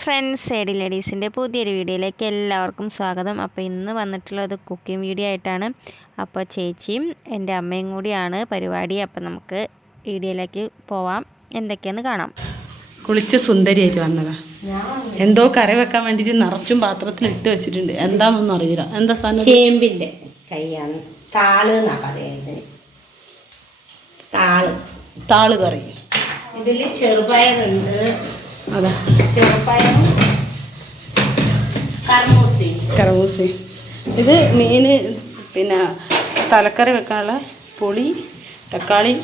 Friends സേഡി ലേഡീസിന്റെ പുതിയൊരു വീഡിയോയിലേക്ക് എല്ലാവർക്കും സ്വാഗതം. അപ്പോൾ ഇന്ന് വന്നിട്ടുള്ളത് കുക്കിംഗ് വീഡിയോ ആയിട്ടാണ്. അപ്പോൾ ചേച്ചിയും എന്റെ അമ്മയും കൂടിയാണ് പരിപാടി. അപ്പോൾ നമുക്ക് വീഡിയോയിലേക്ക് പോവാം. എന്തൊക്കെയാന്ന് കാണാം. കുളിച്ച് സുന്ദരിയായിട്ട് വന്നതാ. എന്തോ കറി വെക്കാൻ വേണ്ടിയിട്ട് നിറച്ചും പാത്രത്തിൽ ഇട്ട് വെച്ചിട്ടുണ്ട്. എന്താണെന്ന് അറിയില്ല. എന്താ സാധനം? ചേമ്പിന്റെ കൈയാണ്. താൾ എന്നാ പറയുന്നത് താൾ. താൾ കറി. ഇതിൽ ചെറുപയറുണ്ട്. അതാ. ചെറുപയറും കർമൂസി കറവൂസി ഇത് മീൻ പിന്നെ തലക്കറി വെക്കാനുള്ള പുളി തക്കാളി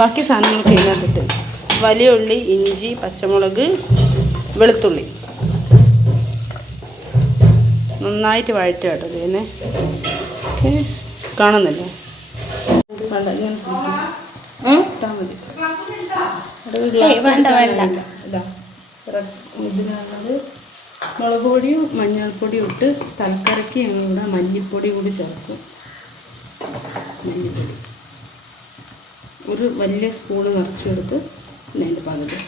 ബാക്കി സാധനങ്ങളൊക്കെ ഇതിനകത്തിട്ട്. വലിയ ഉള്ളി ഇഞ്ചി പച്ചമുളക് വെളുത്തുള്ളി. നന്നായിട്ട് വഴറ്റുക കേട്ടോ ഇതിനെ. കാണുന്നില്ലേ? വേണ്ട ഇങ്ങനെ വേണ്ട, വേണ്ട. റെഡ് ഇതിനുള്ളത് മുളക് പൊടിയും മഞ്ഞൾപ്പൊടിയും ഇട്ട് തലക്കറിക്ക് ഞങ്ങളിവിടെ മല്ലിപ്പൊടി കൂടി ചേർക്കും. മല്ലിപ്പൊടി. ഒരു വലിയ സ്പൂണ് നിറച്ചെടുത്ത് കൊടുത്ത് അതിന്റെ പകുതി.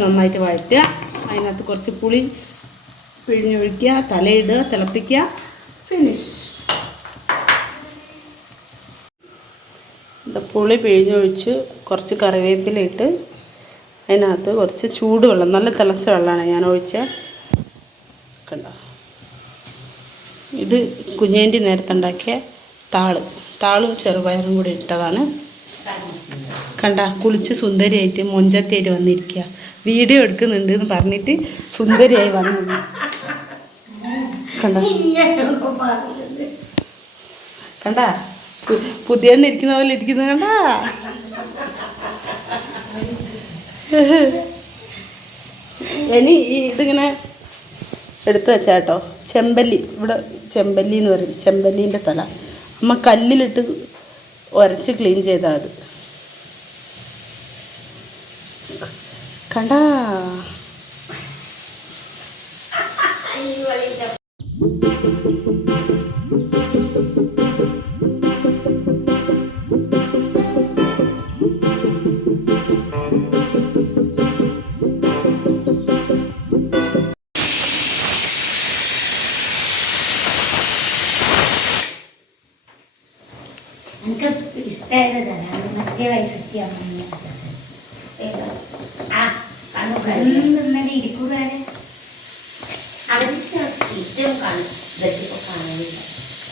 നന്നായിട്ട് വഴറ്റുക. അതിനകത്ത് കുറച്ച് പുളി പിഴിഞ്ഞൊഴിക്കുക തലയിടുക തിളപ്പിക്കുക. ഫിനിഷ് പുളി പിഴിഞ്ഞൊഴിച്ച് കുറച്ച് കറിവേപ്പില ഇട്ട് അതിനകത്ത് കുറച്ച് ചൂടുവെള്ളം നല്ല തിളച്ച വെള്ളമാണ് ഞാൻ ഒഴിച്ച്. കണ്ട? ഇത് കുഞ്ഞേന്റെ നേരത്തെ ഉണ്ടാക്കിയ താൾ. താളും ചെറുപയറും കൂടി ഇട്ടതാണ്. കണ്ട കുളിച്ച് സുന്ദരിയായിട്ട് മൊഞ്ചത്തേര് വന്നിരിക്കുക. വീഡിയോ എടുക്കുന്നുണ്ട് എന്ന് പറഞ്ഞിട്ട് സുന്ദരിയായി വന്നു. കണ്ട? കണ്ട? പുതിയ ഇരിക്കുന്ന പോലെ ഇരിക്കുന്നത് കണ്ട? ഇനി ഇതിങ്ങനെ എടുത്തു വെച്ചാട്ടോ ചെമ്പല്ലി. ഇവിടെ ചെമ്പല്ലി എന്ന് പറയും. ചെമ്പല്ലീന്റെ തല. അമ്മ കല്ലിലിട്ട് ഉരച്ച് ക്ലീൻ ചെയ്താൽ അത്. കണ്ടാ? എനിക്ക് മറ്റേ വയസ്സെത്തിയാണ് അവർക്ക് ഇതൊക്കെ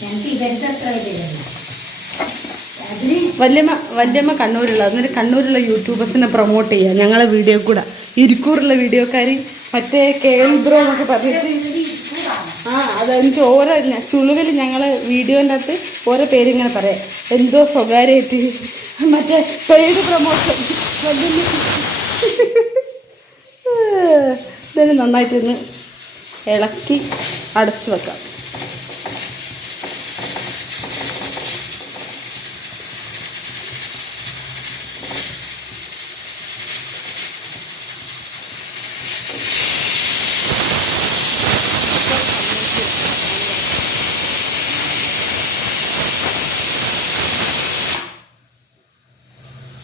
ഞങ്ങൾക്ക് ഇവരുടെ അത്ര ഇതിലല്ല. വല്യമ്മ വല്യമ്മ കണ്ണൂരുള്ള എന്നിട്ട് കണ്ണൂരുള്ള യൂട്യൂബേഴ്സിനെ പ്രൊമോട്ട് ചെയ്യാം. ഞങ്ങളെ വീഡിയോ കൂടെ. ഇരിക്കൂറുള്ള വീഡിയോക്കാർ മറ്റേ കേൾ ബ്രോ എന്നൊക്കെ പറഞ്ഞിട്ട്. ആ അതെനിക്ക് ഓരോ ചുളുവിൽ ഞങ്ങൾ വീഡിയോന്റെ അകത്ത് ഓരോ പേരിങ്ങനെ പറയാം. എന്തോ സ്വകാര്യമായിട്ട്. മറ്റേ പെയ്ഡ് പ്രൊമോഷൻ ഇതൊരു നന്നായിട്ടൊന്ന് ഇളക്കി അടച്ചു വെക്കാം.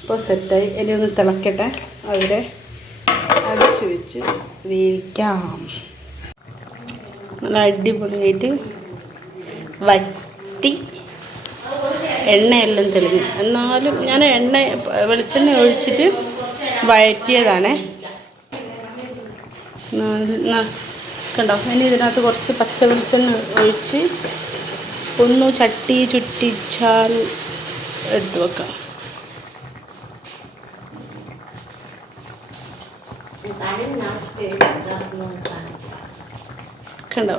ഇപ്പോൾ സെറ്റായി. ഇനി ഒന്ന് തിളക്കട്ടെ. അവിടെ അടച്ചു വെച്ച് വേവിക്കാം. നല്ല അടിപൊളിയായിട്ട് വറ്റി എണ്ണയെല്ലാം തെളിഞ്ഞു. എന്നാലും ഞാൻ എണ്ണ വെളിച്ചെണ്ണ ഒഴിച്ചിട്ട് വഴറ്റിയതാണേ. കണ്ടോ? ഇനി ഇതിനകത്ത് കുറച്ച് പച്ച വെളിച്ചെണ്ണ ഒഴിച്ച് ഒന്ന് ചട്ടി ചുറ്റിച്ചാൽ എടുത്ത് വെക്കാം. കണ്ടോ?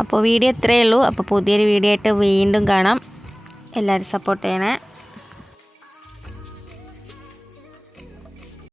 അപ്പോൾ വീഡിയോ ഇത്രയേ ഉള്ളൂ. അപ്പോൾ പുതിയൊരു വീഡിയോ ആയിട്ട് വീണ്ടും കാണാം. എല്ലാവരും സപ്പോർട്ട് ചെയ്യണേ.